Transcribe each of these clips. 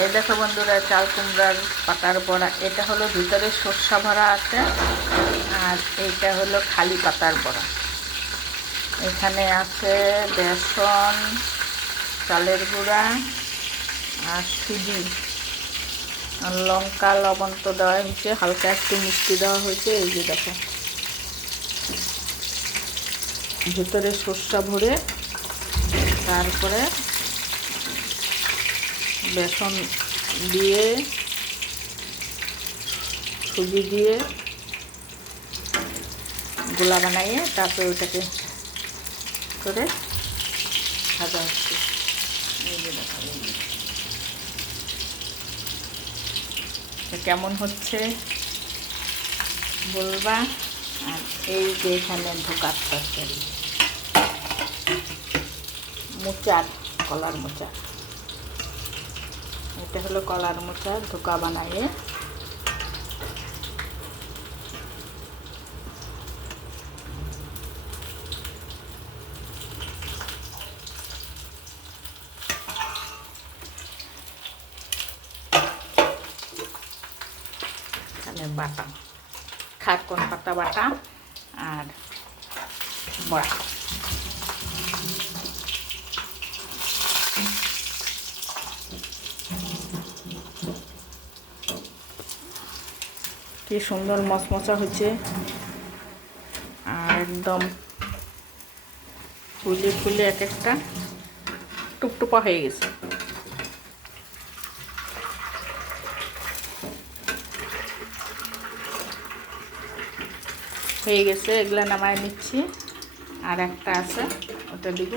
এই দেখো বন্ধুরা, চাল কুমড়ার পাতার বড়া। এটা হলো ভিতরে সর্ষা ভরা আছে, আর এইটা হলো খালি পাতার বড়া। এখানে আছে বেসন, চালের গুঁড়া আর সুজি, আর লঙ্কা, লবণ তো দেওয়া হয়েছে, হালকা একটু মিষ্টি দেওয়া হয়েছে। এই যে দেখো, ভিতরে সর্ষা ভরে তারপরে বেসন দিয়ে, সুজি দিয়ে গোলা বানাইয়ে তারপরে ওটাকে করে ভাজা হচ্ছে। এই যে দেখো, কেমন হচ্ছে বলবা। আর এই যে এখানে ধোকার তরকারি, মোচার, কলার মোচা। এটা হলো কলার মোচা, ধোকা বানাইয়ে এখানে বাটা, খারকন পাতা বাটা আর বড়া। কি সুন্দর মচমচা হচ্ছে, আর একদম ফুলে ফুলে এক একটা টুপটুপা হয়ে গেছে। হয়ে গেছে, এগুলা নামায় নিচ্ছি। আর একটা আছে, ওটা দিব।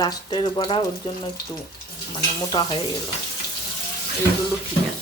লাস্টের বড়া, ওর জন্য একটু মানে মোটা হয়ে গেল। এইগুলো ঠিক আছে।